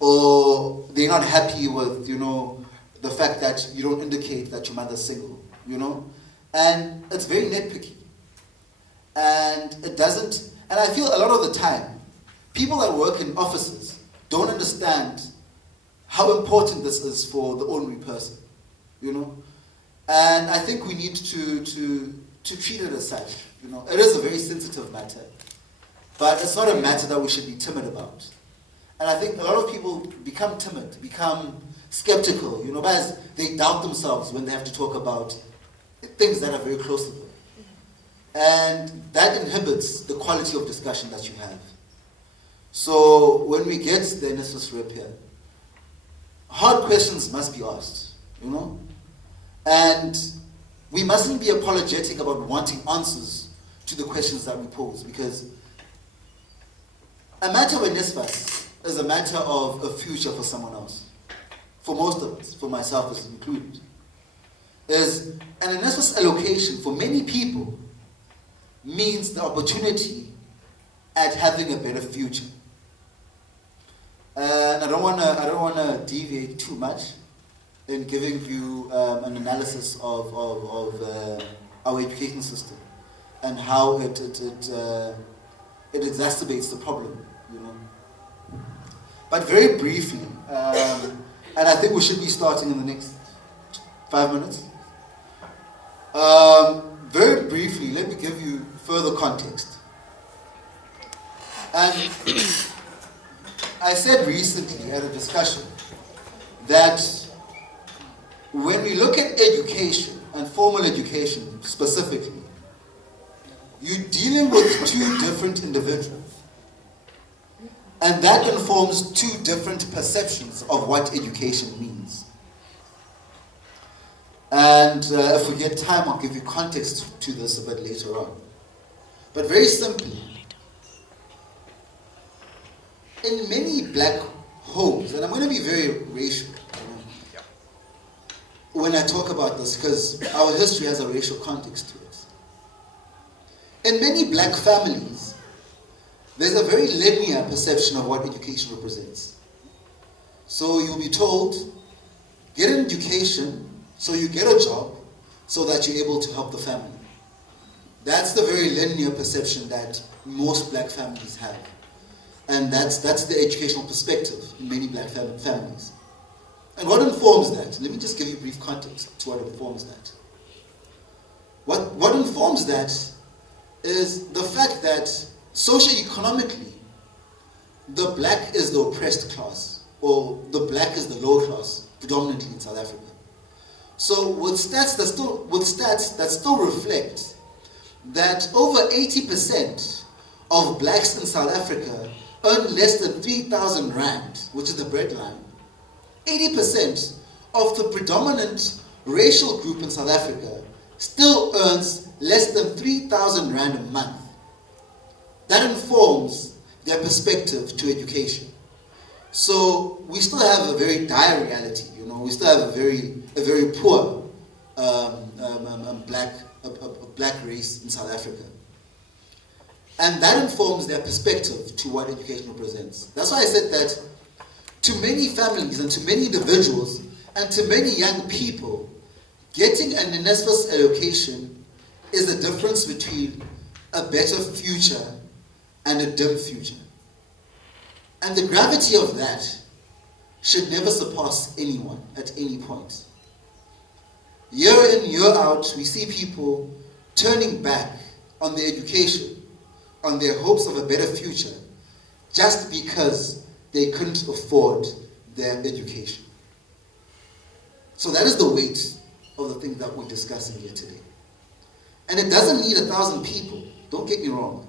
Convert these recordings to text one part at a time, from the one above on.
or they're not happy with, the fact that you don't indicate that your mother's single, and it's very nitpicky. And it doesn't, and I feel a lot of the time, people that work in offices don't understand how important this is for the ordinary person, And I think we need to treat it as such, It is a very sensitive matter, but it's not a matter that we should be timid about. And I think a lot of people become timid, become skeptical, because they doubt themselves when they have to talk about things that are very close to them. And that inhibits the quality of discussion that you have. So when we get the Nsfas rep here, hard questions must be asked, And we mustn't be apologetic about wanting answers to the questions that we pose, because a matter with Nsfas is a matter of a future for someone else. For most of us, for myself as included. Is an Nsfas allocation for many people means the opportunity at having a better future. And I don't want to deviate too much in giving you an analysis of our education system and how it exacerbates the problem, But very briefly, and I think we should be starting in the next 5 minutes. Very briefly, let me give you further context. And I said recently at a discussion that when we look at education, and formal education specifically, you're dealing with two different individuals. And that informs two different perceptions of what education means. And if we get time, I'll give you context to this a bit later on. But very simply, in many black homes, and I'm going to be very racial when I talk about this, because our history has a racial context to it. In many black families, there's a very linear perception of what education represents. So you'll be told, get an education, so you get a job, so that you're able to help the family. That's the very linear perception that most black families have. And that's the educational perspective in many black families. And what informs that? Let me just give you brief context to what informs that. What informs that is the fact that socioeconomically, the black is the oppressed class, or the black is the lower class, predominantly in South Africa. So with stats that still reflect that over 80% of blacks in South Africa earn less than 3,000 rand, which is the breadline. 80% of the predominant racial group in South Africa still earns less than 3,000 rand a month. That informs their perspective to education. So we still have a very dire reality, We still have a very poor black race in South Africa. And that informs their perspective to what education represents. That's why I said that to many families and to many individuals and to many young people, getting an Nsfas allocation is the difference between a better future and a dim future. And the gravity of that should never surpass anyone at any point. Year in, year out, we see people turning back on their education, on their hopes of a better future, just because they couldn't afford their education. So that is the weight of the things that we're discussing here today. And it doesn't need 1,000 people, don't get me wrong.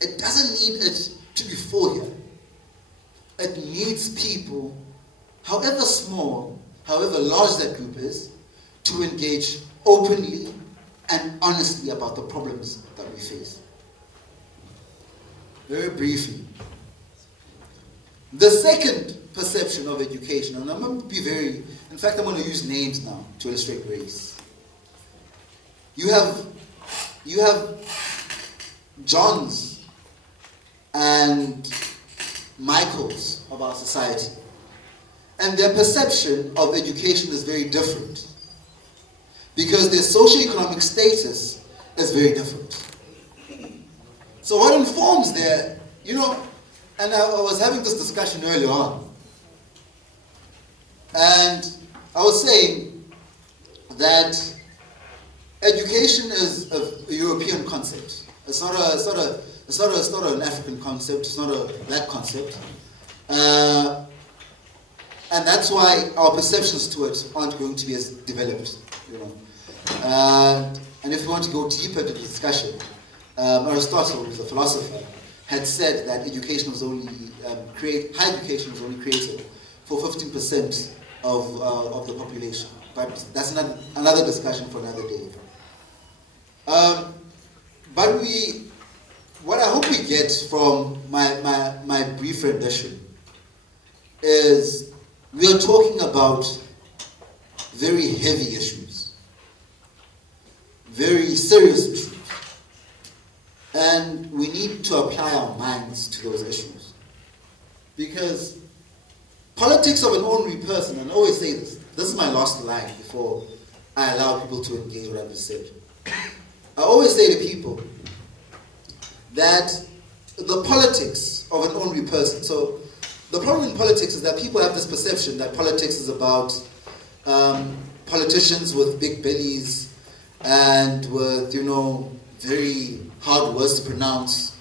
It doesn't need it to be full here. It needs people, however small, however large that group is, to engage openly and honestly about the problems that we face. Very briefly, the second perception of education, and I'm going to be in fact I'm going to use names now to illustrate race. You have Johns and Michaels of our society. and their perception of education is very different because their socioeconomic status is very different. So what informs their, and I was having this discussion earlier on, and I was saying that education is a European concept. It's not an African concept. It's not a black concept, and that's why our perceptions to it aren't going to be as developed. And if we want to go deeper into the discussion, Aristotle, who's a philosopher, had said that education was only high education was only created for 15% of the population. But that's another discussion for another day. But what I hope we get from my brief rendition is we are talking about very heavy issues, very serious issues, and we need to apply our minds to those issues. Because politics of an ordinary person, and I always say this is my last line before I allow people to engage what I've just said. I always say to people that the politics of an ordinary person, so the problem in politics is that people have this perception that politics is about politicians with big bellies and with, very hard words to pronounce,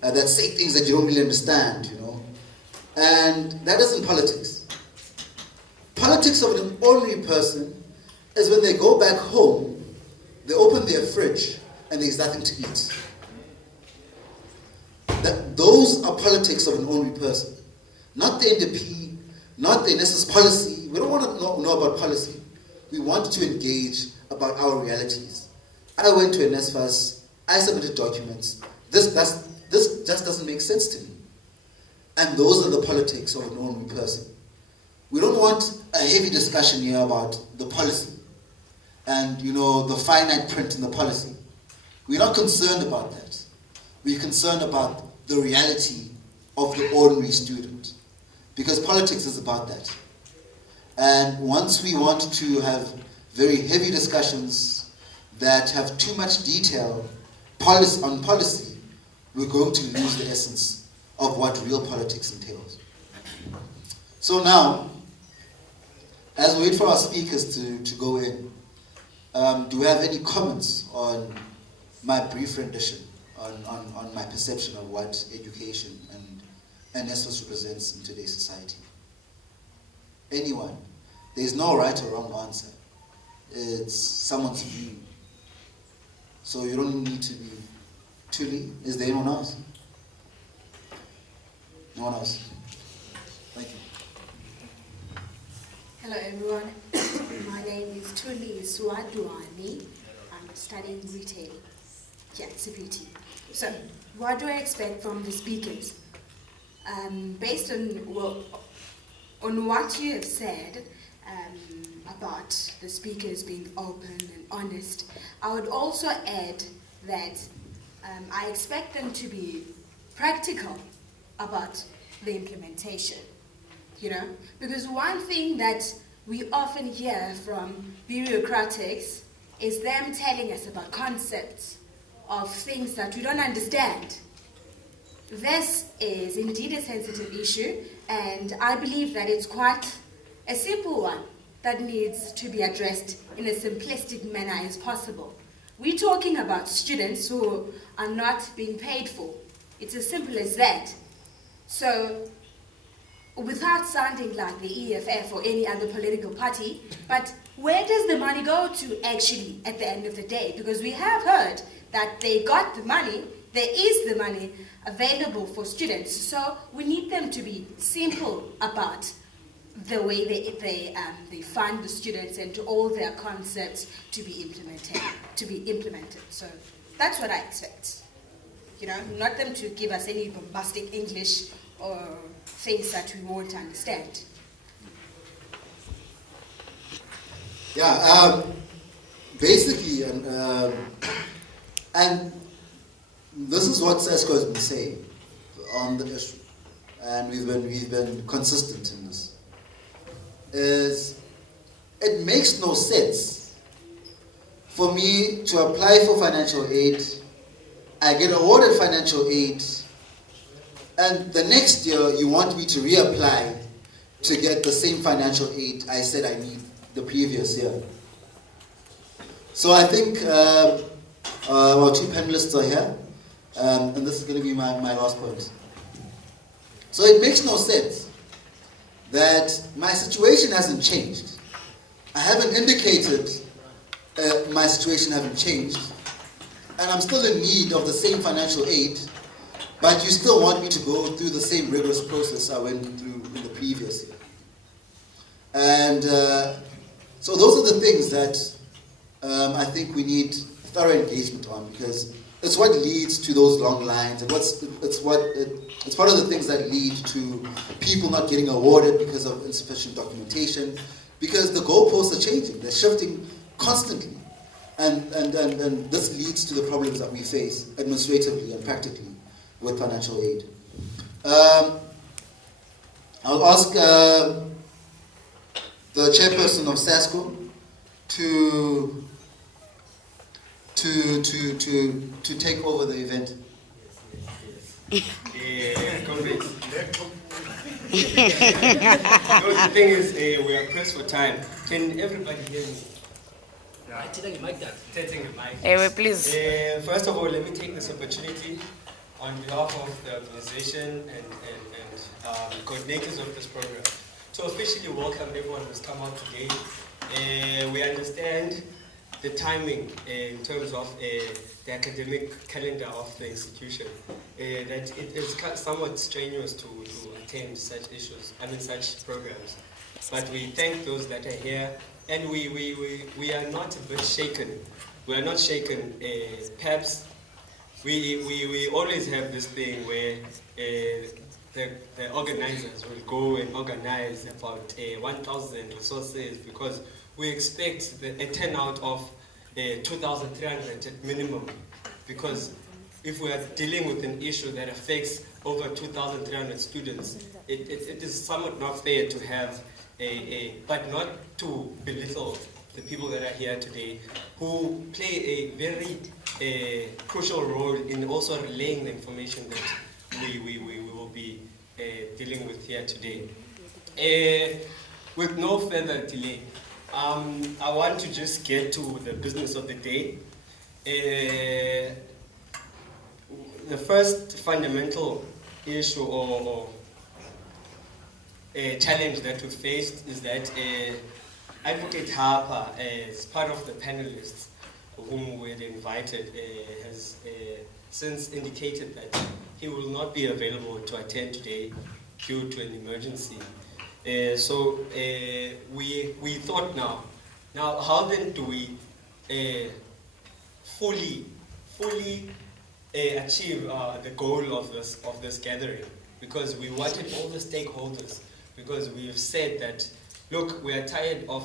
that say things that you don't really understand, And that isn't politics. Politics of an ordinary person is when they go back home, they open their fridge, and there's nothing to eat. Those are politics of an ordinary person. Not the NDP, not the Nsfas policy. We don't want to know about policy. We want to engage about our realities. I went to a Nsfas, I submitted documents. This just doesn't make sense to me. And those are the politics of an ordinary person. We don't want a heavy discussion here about the policy and, the finite print in the policy. We're not concerned about that. We're concerned about the reality of the ordinary student. Because politics is about that. And once we want to have very heavy discussions that have too much detail on policy, we're going to lose the essence of what real politics entails. So now, as we wait for our speakers to go in, do we have any comments on my brief rendition, on my perception of what education and Nsfas represents in today's society? Anyone? There's no right or wrong answer. It's someone's view. So you don't need to be Tuli. Is there anyone else? No one else? Thank you. Hello everyone. My name is Tuli Swadwani. I'm studying retail here at CPUT. So, what do I expect from the speakers? Based on what you have said about the speakers being open and honest, I would also add that I expect them to be practical about the implementation, because one thing that we often hear from bureaucratics is them telling us about concepts of things that we don't understand. This is indeed a sensitive issue, and I believe that it's quite a simple one that needs to be addressed in a simplistic manner as possible. We're talking about students who are not being paid for. It's as simple as that. So, without sounding like the EFF or any other political party, but where does the money go to actually at the end of the day? Because we have heard that they got the money, there is the money available for students. So we need them to be simple about the way they fund the students and to all their concepts to be implemented. So that's what I expect. Not them to give us any bombastic English or things that we won't understand. Yeah, basically, and this is what Sasco has been saying on the issue, and we've been consistent in this. is it makes no sense for me to apply for financial aid, I get awarded financial aid, and the next year you want me to reapply to get the same financial aid I said I need the previous year. So I think our two panelists are here, and this is going to be my last point. So it makes no sense that my situation hasn't changed. I haven't indicated my situation hasn't changed, and I'm still in need of the same financial aid, but you still want me to go through the same rigorous process I went through in the previous year. And so those are the things that I think we need thorough engagement on, because it's what leads to those long lines, and it's part of the things that lead to people not getting awarded because of insufficient documentation, because the goalposts are changing, they're shifting constantly, and this leads to the problems that we face administratively and practically with financial aid. I'll ask the chairperson of Sasco to take over the event. Comrades. The thing is, we are pressed for time. Can everybody hear me? I think you like that. Testing the mic. Please. First of all, let me take this opportunity on behalf of the organization and coordinators of this program to officially welcome everyone who's come out today. We understand the timing in terms of the academic calendar of the institution, that it is somewhat strenuous to attend such such programs. But we thank those that are here, and we are not a bit shaken. We are not shaken. Perhaps we always have this thing where the organizers will go and organize about 1,000 resources, because we expect a turnout of 2,300 at minimum, because if we are dealing with an issue that affects over 2,300 students, it is somewhat not fair to have but not to belittle the people that are here today, who play a very crucial role in also relaying the information that we will be dealing with here today. With no further delay, I want to just get to the business of the day. The first fundamental issue or challenge that we faced is that Advocate Harper, as part of the panelists whom we had invited, has since indicated that he will not be available to attend today due to an emergency. So we thought now how then do we fully achieve the goal of this gathering? Because we wanted all the stakeholders, because we have said that, look, we are tired of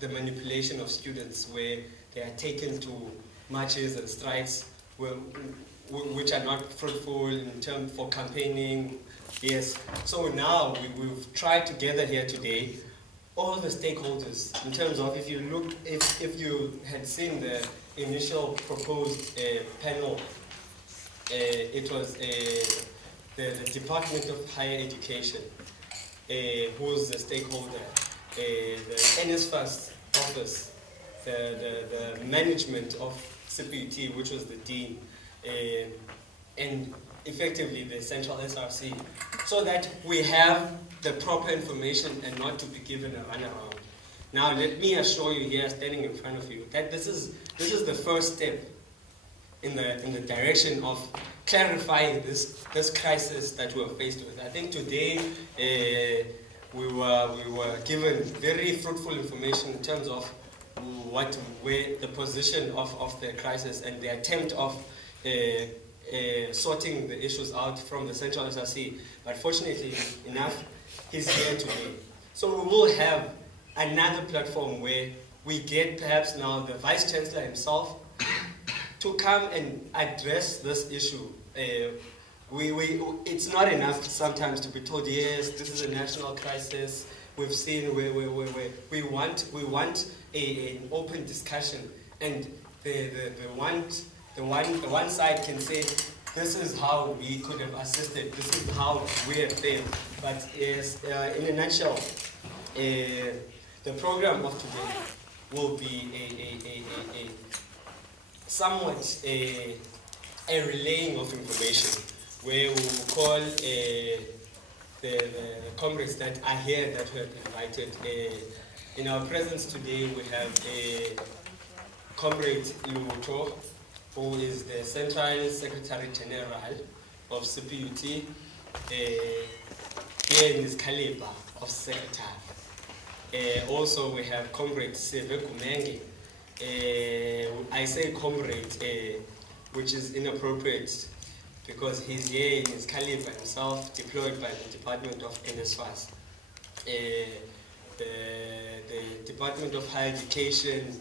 the manipulation of students where they are taken to marches and strikes which are not fruitful in terms for campaigning. Yes, so now we've tried to gather here today all the stakeholders in terms of, if you had seen the initial proposed panel, it was the Department of Higher Education, who's the stakeholder, the Nsfas office, the management of CPUT, which was the dean, and effectively the central SRC, so that we have the proper information and not to be given a runaround. Now, let me assure you here, standing in front of you, that this is the first step in the direction of clarifying this crisis that we are faced with. I think today we were given very fruitful information in terms of where the position of the crisis and the attempt of sorting the issues out from the central SRC. But fortunately enough, he's here today. So we will have another platform where we get perhaps now the Vice Chancellor himself to come and address this issue. It's not enough sometimes to be told, yes, this is a national crisis, we've seen where we want an open discussion, and the one side can say, this is how we could have assisted, this is how we have failed. But yes, in a nutshell, the program of today will be a somewhat a relaying of information, where we will call the comrades that are here that we have invited. In our presence today, we have Comrade Lumoto, who is the Central Secretary General of CPUT, here in his caliber of Secretary. Also, we have Comrade Seve Kumenge. I say comrade, which is inappropriate because he's here in his caliber himself, deployed by the Department of Nsfas. The Department of Higher Education,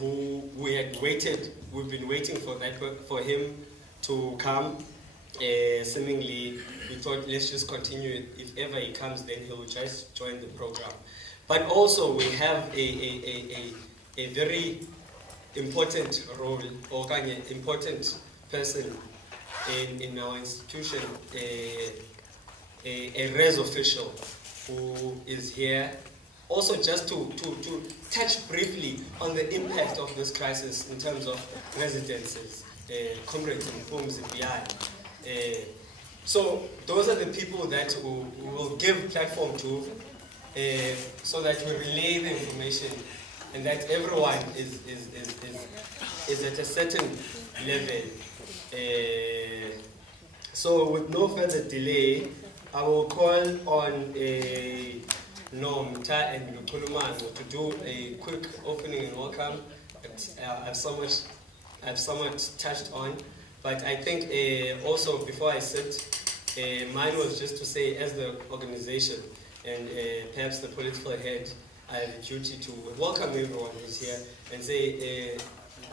who we've been waiting for him to come. Seemingly, we thought, let's just continue. If ever he comes, then he will just join the program. But also, we have a very important role, or an important person in our institution, a res official who is here. Also, just to touch briefly on the impact of this crisis in terms of residences, Comrade Nsfas. So those are the people that we will give platform to, so that we relay the information and that everyone is at a certain level. So with no further delay, I will call on Nomta and Lukulumano to do a quick opening and welcome that I've somewhat touched on. But I think also before I sit, mine was just to say, as the organization and perhaps the political head, I have a duty to welcome everyone who's here and say,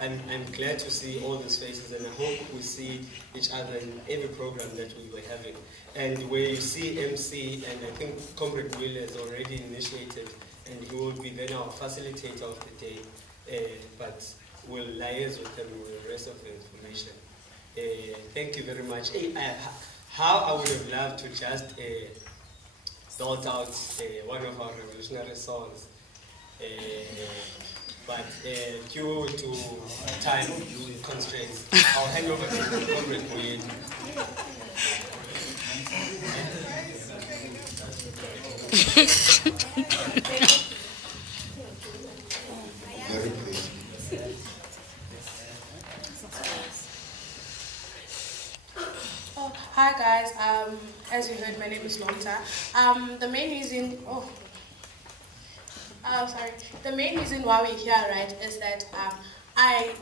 I'm glad to see all these faces, and I hope we see each other in every program that we were having. And where you see MC, and I think Comrade Will has already initiated, and he will be then our facilitator of the day, but we'll liaise with them with the rest of the information. Thank you very much. How I would have loved to just belt out one of our revolutionary songs. But due to time constraints, I'll hand over to Comrade Moyed. Very pleased. Oh, hi guys. As you heard, my name is Lomta. The main reason, the main reason why we're here, right, is that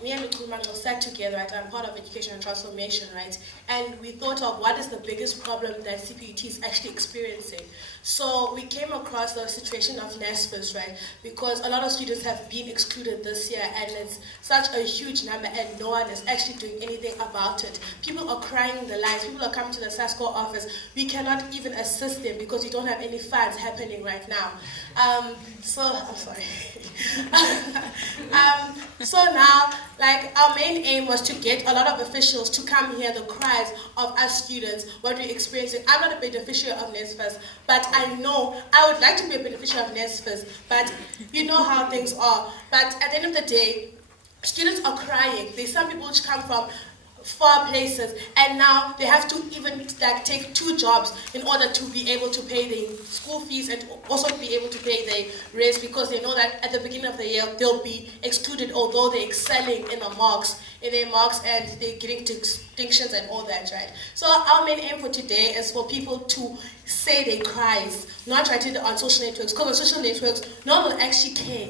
me and Lukulman sat together, right? I'm part of education and transformation, right? And we thought of what is the biggest problem that CPUT is actually experiencing. So we came across the situation of Nsfas, right? Because a lot of students have been excluded this year, and it's such a huge number, and no one is actually doing anything about it. People are crying the lines. People are coming to the Sasco office. We cannot even assist them because we don't have any funds happening right now. I'm sorry. So now, like, our main aim was to get a lot of officials to come hear the cries of us students, what we're experiencing. I'm not a beneficiary of Nsfas, but I know I would like to be a beneficiary of Nsfas, but you know how things are. But at the end of the day, students are crying. There's some people which come from far places, and now they have to even like take 2 jobs in order to be able to pay their school fees and also be able to pay their rent, because they know that at the beginning of the year they'll be excluded, although they're excelling in their marks and they're getting distinctions and all that, right? So our main aim for today is for people to say their cries, not write it on social networks, because on social networks no one will actually care.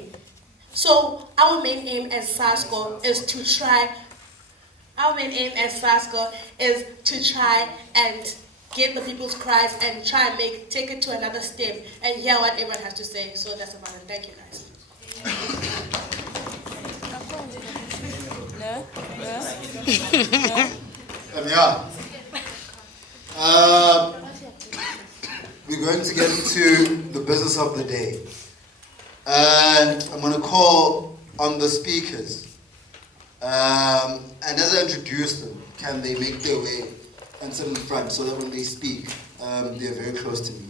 So our main aim as Sasco is to try and get the people's cries and try and take it to another step and hear what everyone has to say. So that's about it. Thank you, guys. We're going to get into the business of the day. And I'm going to call on the speakers. And as I introduce them, can they make their way and sit in front so that when they speak, they're very close to me.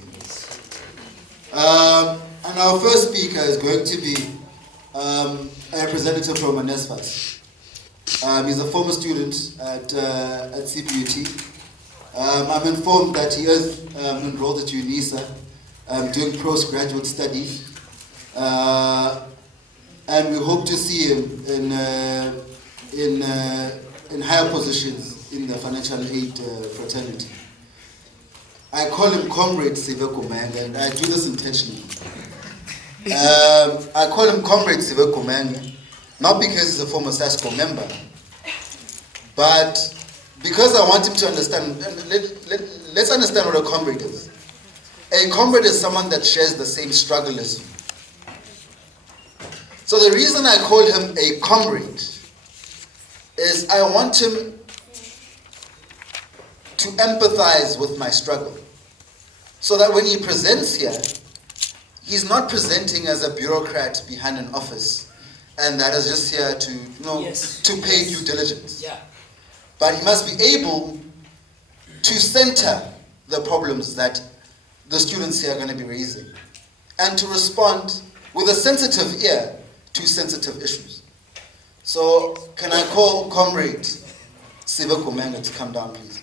And our first speaker is going to be a representative from Nsfas. He's a former student at CPUT. I'm informed that he is enrolled at UNISA, doing postgraduate studies. And we hope to see him in higher positions in the financial aid fraternity. I call him Comrade Siveko Manga, and I do this intentionally. I call him Comrade Siveko Manga, not because he's a former Sasco member, but because I want him to understand. Let's understand what a comrade is. A comrade is someone that shares the same struggle as you. So the reason I call him a comrade is I want him to empathize with my struggle. So that when he presents here, he's not presenting as a bureaucrat behind an office and that is just here to, to pay due diligence. Yeah. But he must be able to center the problems that the students here are going to be raising and to respond with a sensitive ear to sensitive issues. So can I call Comrade Siveko Manga to come down, please?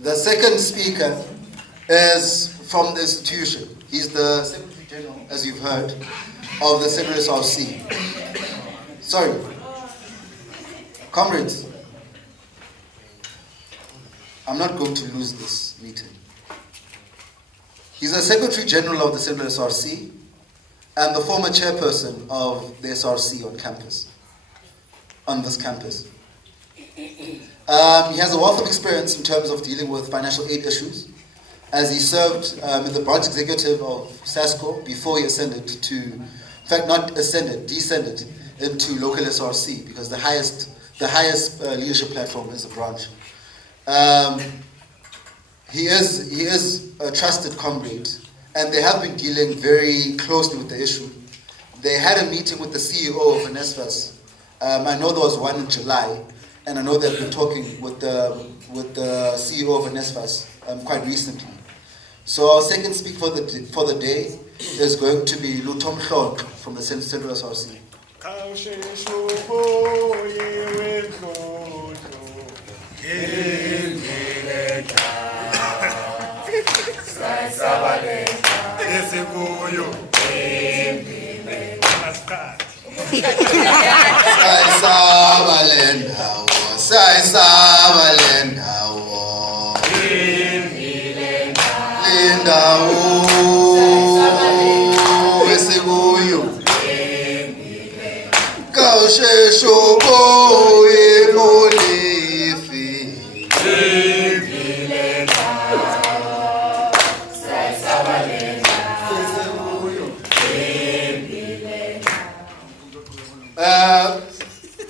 The second speaker is from the institution. He's the Secretary General, as you've heard, of the Nsfas. Sorry. Comrades, I'm not going to lose this meeting. He's the Secretary General of the Nsfas and the former chairperson of the SRC on this campus. He has a wealth of experience in terms of dealing with financial aid issues, as he served in the branch executive of Sasco before he descended into local SRC, because the highest leadership platform is a branch. He is a trusted comrade, and they have been dealing very closely with the issue. They had a meeting with the CEO of Nsfas. I know there was one in July, and I know they've been talking with the CEO of Nsfas quite recently. So our second speaker for the day is going to be Lutom Hlonk from the Central SRC.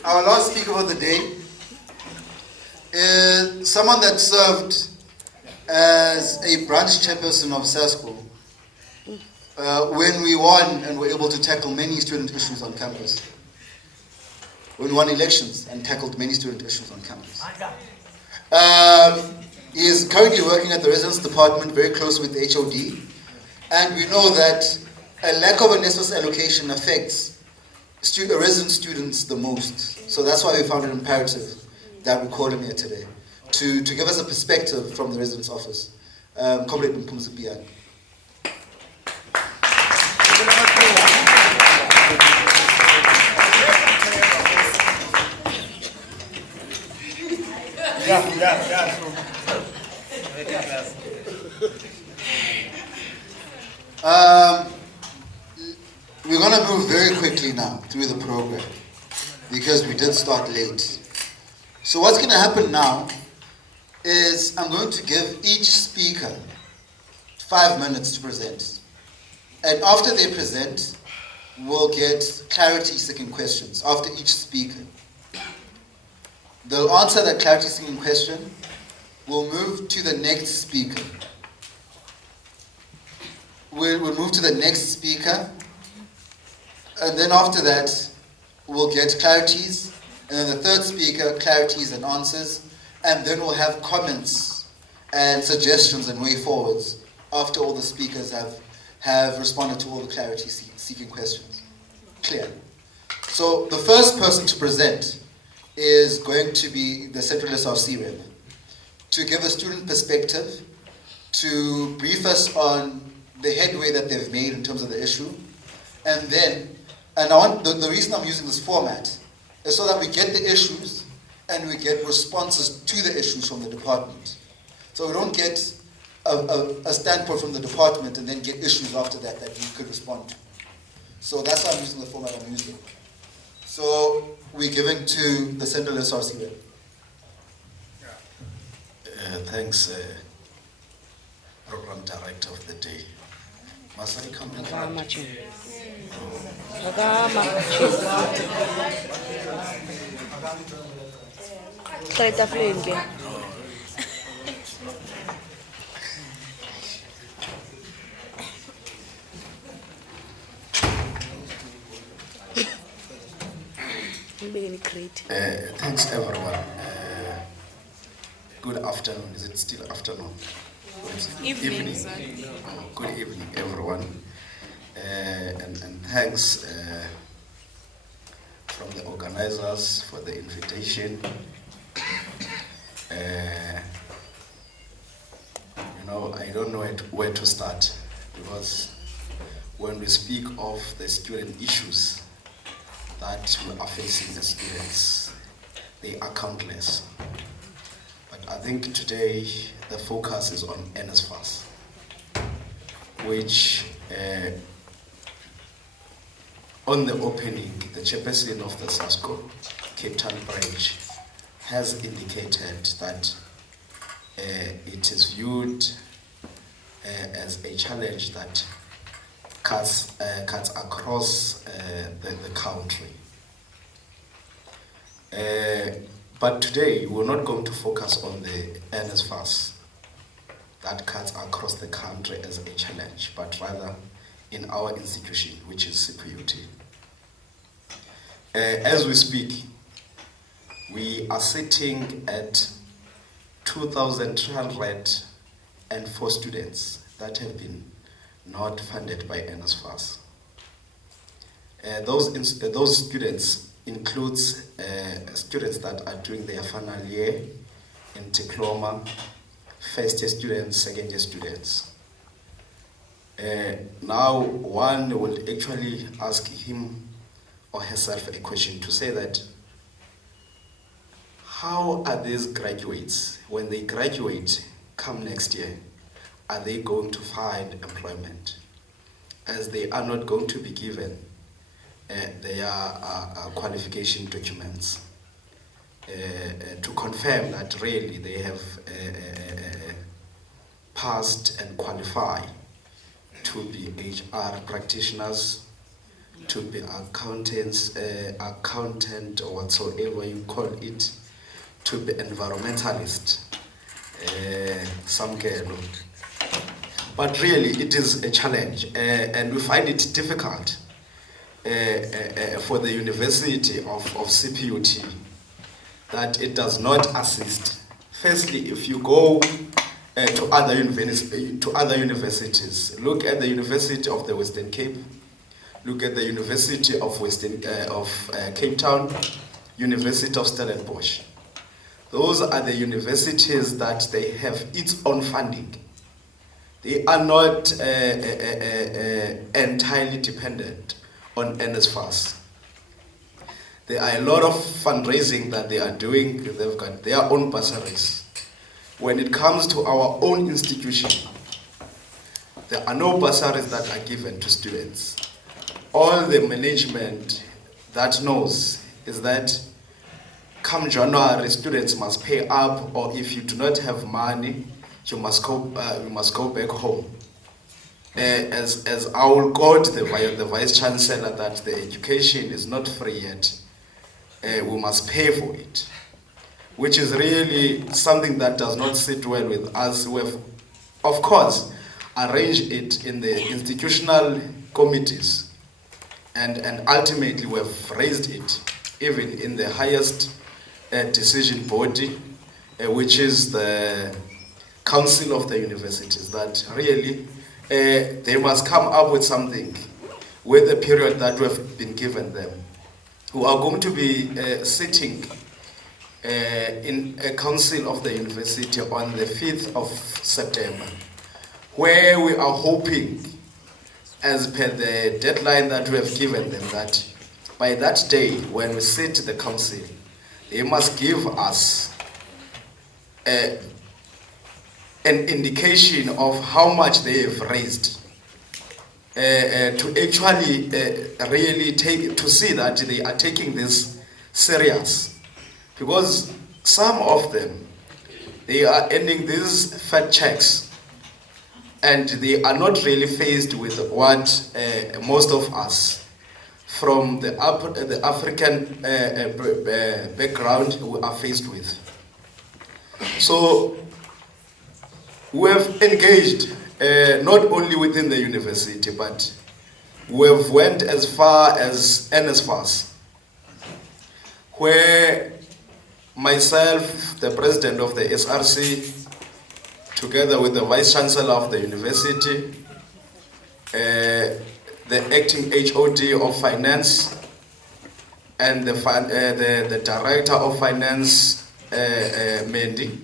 Our last speaker of the day is someone that served as a branch chairperson of Sasco when we won and were able to tackle many student issues on campus. When we won elections and tackled many student issues on campus. He is currently working at the residence department, very close with the HOD, and we know that a lack of a Nsfas allocation affects resident students the most. So that's why we found it imperative that we call him here today to give us a perspective from the residence office. Comrade Mpumzipian. We're going to move very quickly now through the program because we did start late. So what's going to happen now is I'm going to give each speaker 5 minutes to present. And after they present, we'll get clarity-seeking questions after each speaker. They'll answer that clarity-seeking question. We'll move to the next speaker. We'll move to the next speaker. And then after that, we'll get clarities. And then the third speaker, clarities and answers. And then we'll have comments and suggestions and way forwards after all the speakers have responded to all the clarity-seeking questions. Clear? So the first person to present is going to be the Central SRC rep, to give a student perspective, to brief us on the headway that they've made in terms of the issue. And then, the reason I'm using this format is so that we get the issues and we get responses to the issues from the department. So we don't get a standpoint from the department and then get issues after that we could respond to. So that's why I'm using the format I'm using. So we're giving to the Central SRC rep. Thanks, Program Director of the day. Must I come in? Thanks, everyone. Good afternoon. Is it still afternoon? Evening. Good evening, everyone. And thanks from the organizers for the invitation. I don't know where to start, because when we speak of the student issues that we are facing as students, they are countless. But I think today the focus is on Nsfas, which on the opening, the chairperson of the Sasco, Cape Town branch, has indicated that it is viewed as a challenge that cuts across the country. But today, we're not going to focus on the Nsfas that cuts across the country as a challenge, but rather in our institution, which is CPUT. As we speak, we are sitting at 2,304 students that have been not funded by Nsfas. Those students includes students that are doing their final year in diploma, first year students, second year students. Now one will actually ask him or herself a question to say that, how are these graduates, when they graduate come next year, are they going to find employment, as they are not going to be given their qualification documents to confirm that really they have passed and qualified to be HR practitioners, to be accountants, accountant, or whatsoever you call it, to be environmentalist, some can. But really, it is a challenge, and we find it difficult for the University of CPUT that it does not assist. Firstly, if you go to other universities, look at the University of the Western Cape, look at the University of Cape Town, University of Stellenbosch. Those are the universities that they have its own funding. They are not entirely dependent on Nsfas. There are a lot of fundraising that they are doing. They've got their own bursaries. When it comes to our own institution, there are no bursaries that are given to students. All the management that knows is that come January, students must pay up, or if you do not have money, you must go back home. As I will quote the Vice Chancellor that the education is not free yet. We must pay for it, which is really something that does not sit well with us. We have, of course, arranged it in the institutional committees, and ultimately we have raised it even in the highest decision body, which is the Council of the Universities, that really they must come up with something with the period that we have been given them. We are going to be sitting in a council of the university on the 5th of September, where we are hoping, as per the deadline that we have given them, that by that day when we sit the council, they must give us an indication of how much they have raised to actually really to see that they are taking this serious, because some of them, they are earning these fat checks and they are not really faced with what most of us from the African background we are faced with. So we have engaged not only within the university, but we have went as far as Nsfas, where myself, the president of the SRC, together with the vice chancellor of the university, the acting HOD of finance, and the director of finance, Mendy,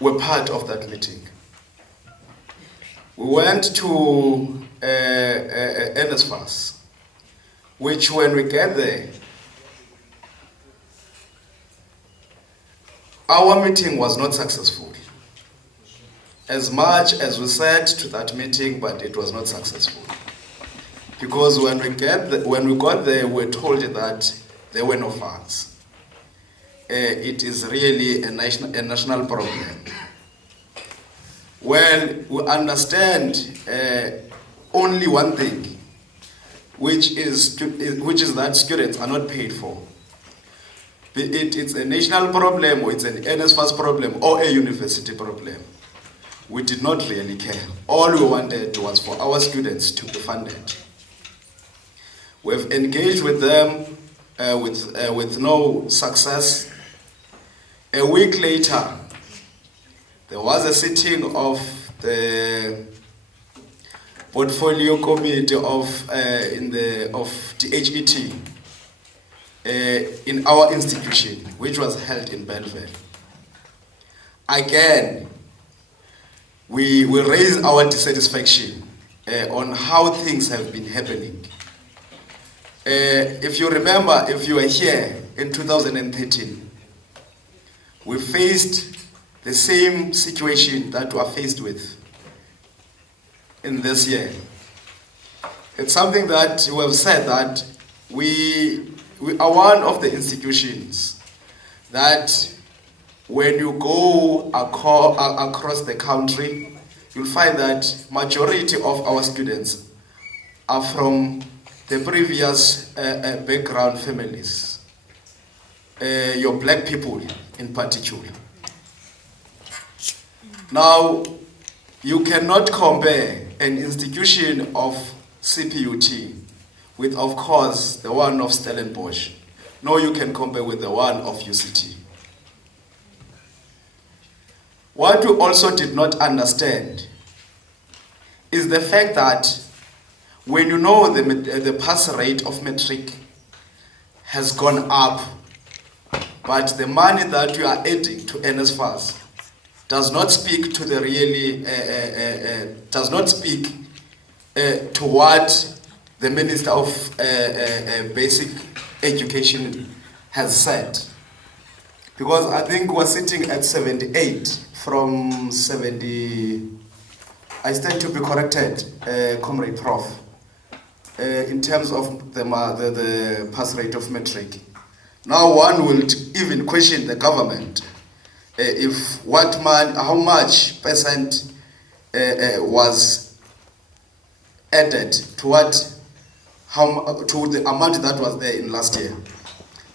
were part of that meeting. We went to Nsfas, which when we get there, our meeting was not successful. As much as we said to that meeting, but it was not successful. Because when we got there, we were told that there were no funds. It is really a national problem. Well, we understand only one thing, which is that students are not paid for. Be it's a national problem, or it's an Nsfas problem, or a university problem. We did not really care. All we wanted was for our students to be funded. We've engaged with them with no success. A week later, there was a sitting of the portfolio committee of DHET in our institution, which was held in Belleville. Again, we raised our dissatisfaction on how things have been happening. If you remember, if you were here in 2013, we faced the same situation that we are faced with in this year. It's something that we have said that we are one of the institutions that when you go across the country, you'll find that majority of our students are from the previous background families, your black people in particular. Now, you cannot compare an institution of CPUT with, of course, the one of Stellenbosch. No, you can compare with the one of UCT. What we also did not understand is the fact that when you know the pass rate of matric has gone up, but the money that you are adding to Nsfas does not speak to the really does not speak to what the Minister of Basic Education has said. Because I think we're sitting at 78 from 70. I stand to be corrected, Comrade Prof, in terms of the pass rate of matric. Now one will even question the government how much percent was added to the amount that was there in last year,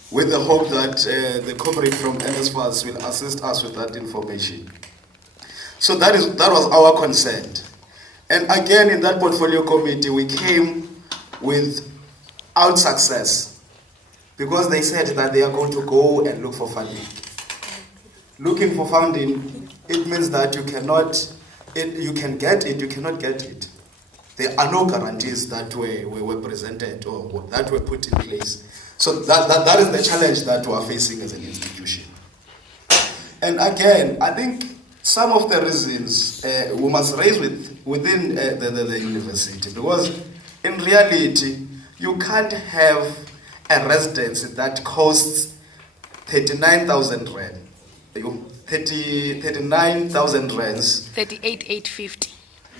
with the hope that the comrade from Nsfas will assist us with that information. So that was our concern. And again, in that portfolio committee, we came without success, because they said that they are going to go and look for funding. Looking for funding, it means that you can get it, you cannot get it. There are no guarantees that were presented or that were put in place. So that is the challenge that we are facing as an institution. And again, I think some of the reasons we must raise within the university, because in reality, you can't have a residency that costs 39,000 rand. 39,000 rands. 38,850.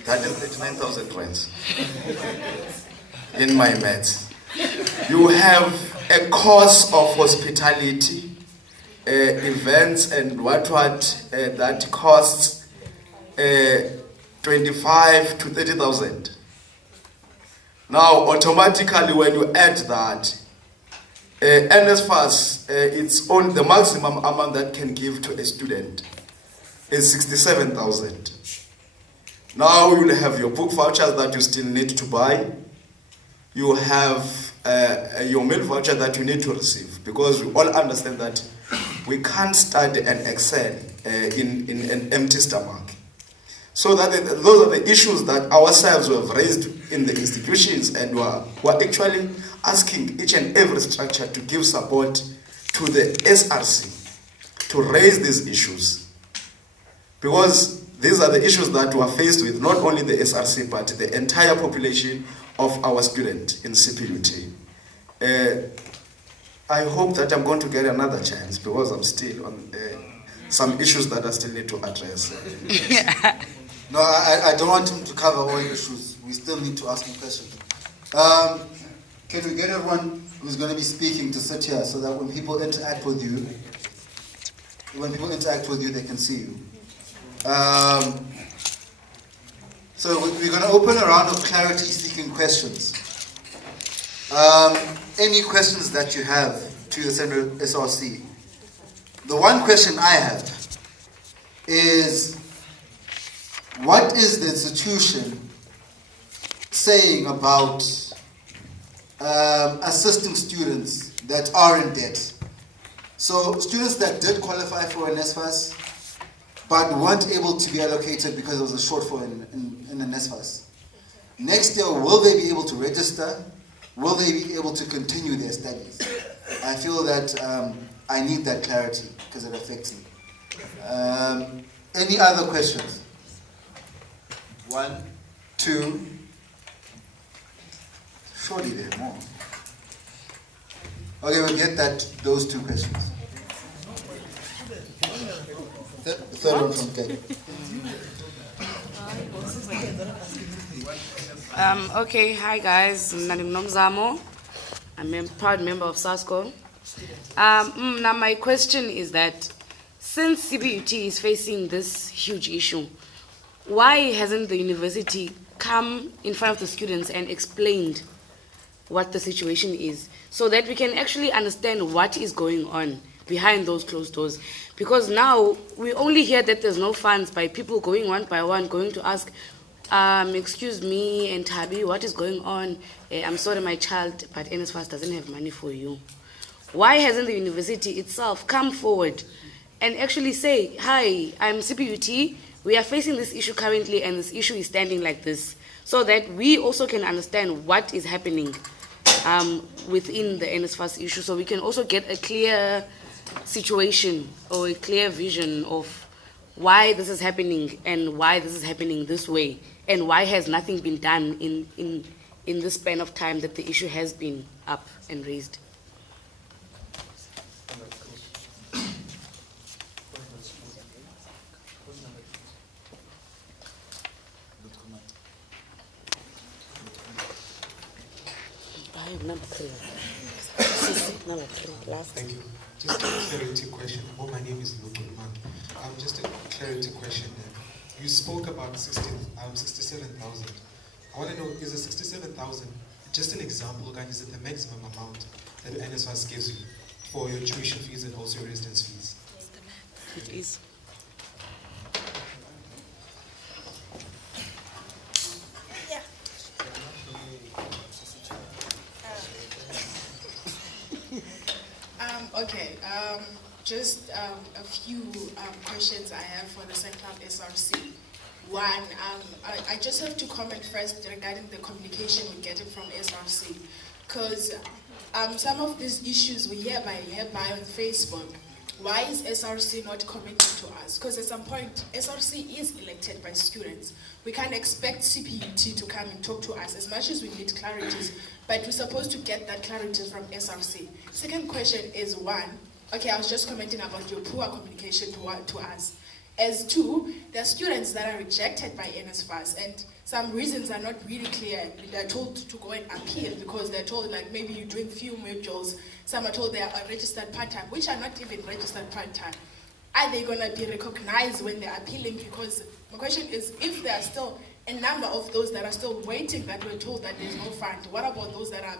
That is 39,000 rands. In my maths. You have a course of hospitality, events and what that costs 25 to 30,000. Now, automatically, when you add that, Nsfas, it's on the maximum amount that can give to a student is 67,000. Now you will have your book vouchers that you still need to buy. You have your meal voucher that you need to receive, because we all understand that we can't study and excel in an empty stomach. So those are the issues that ourselves have raised in the institutions, and we're actually asking each and every structure to give support to the SRC to raise these issues. Because these are the issues that we are faced with, not only the SRC, but the entire population of our students in CPUT. I hope that I'm going to get another chance, because I'm still on some issues that I still need to address. No, I don't want him to cover all issues. We still need to ask him questions. Can we get everyone who's going to be speaking to sit here, so that when people interact with you, they can see you? So we're going to open a round of clarity-seeking questions. Any questions that you have to the Central SRC? The one question I have is, what is the institution saying about assisting students that are in debt? So students that did qualify for an Nsfas but weren't able to be allocated because there was a shortfall in an Nsfas. Next year, will they be able to register? Will they be able to continue their studies? I feel that I need that clarity, because it affects me. Any other questions? 1, 2. Surely there are more. Okay, we'll get those 2 questions. The third one from Kate. Okay, hi guys. I'm a proud member of Sasco. Now my question is that, since CPUT is facing this huge issue, why hasn't the university come in front of the students and explained what the situation is, so that we can actually understand what is going on behind those closed doors? Because now we only hear that there's no funds by people going one by one, going to ask, excuse me, and Tabi, what is going on? I'm sorry, my child, but Nsfas doesn't have money for you. Why hasn't the university itself come forward and actually say, hi, I'm CPUT, we are facing this issue currently, and this issue is standing like this, so that we also can understand what is happening within the Nsfas issue, so we can also get a clear situation or a clear vision of why this is happening and why this is happening this way, and why has nothing been done in this span of time that the issue has been up and raised. Number 3. Number 3, last. Thank you. Just a clarity question. Oh, my name is Lukuman. Just a clarity question. You spoke about 67,000. I want to know, is the 67,000 just an example, and is it the maximum amount that Nsfas gives you for your tuition fees and also your residence fees? It is. Okay, just a few questions I have for the CENCLUB SRC. One, I just have to comment first regarding the communication we're getting from SRC, because some of these issues we hear by on Facebook. Why is SRC not committing to us? Because at some point, SRC is elected by students. We can't expect CPUT to come and talk to us as much as we need clarities, but we're supposed to get that clarity from SRC. Second question is one, okay, I was just commenting about your poor communication to us. As two, there are students that are rejected by Nsfas, and some reasons are not really clear. They're told to go and appeal because they're told like maybe you're doing few modules. Some are told they are registered part-time, which are not even registered part-time. Are they going to be recognized when they're appealing? Because my question is, if there are still a number of those that are still waiting that were told that there's no fund, what about those that are